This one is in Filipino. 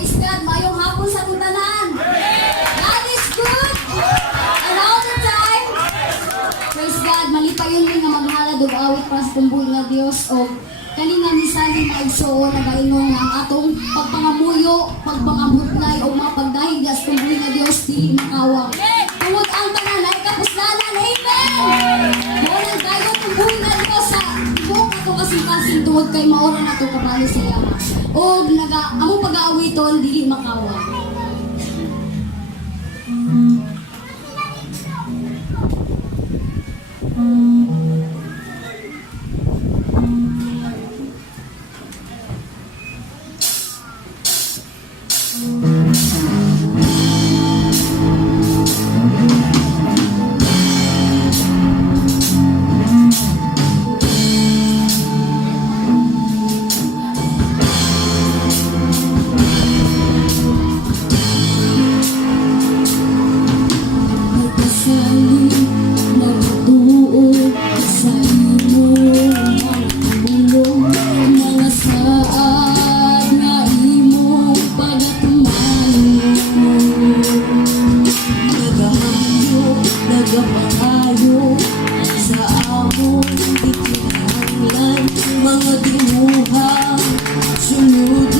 Praise God, mayong hapon sa tutanan. God is good. And all the time. Praise God, malipayon din nga maghalad og awit para sa tumbuhi nga Dios o kaninga misali maigsuon nagaingon nga ang atong pagpangamuyo, pagpangabutlay o mga pagdahig sa tumbuhi nga Dios di makawa. Tungod ang tanan ay kapuslanan. Amen. Mo lang tayo tumbuhi nga Dios sa buong ato kasing-kasing tungod kay maoran nato kabalo siya. O amo pag-aawiton dili makawa. Mga dimuha, sunod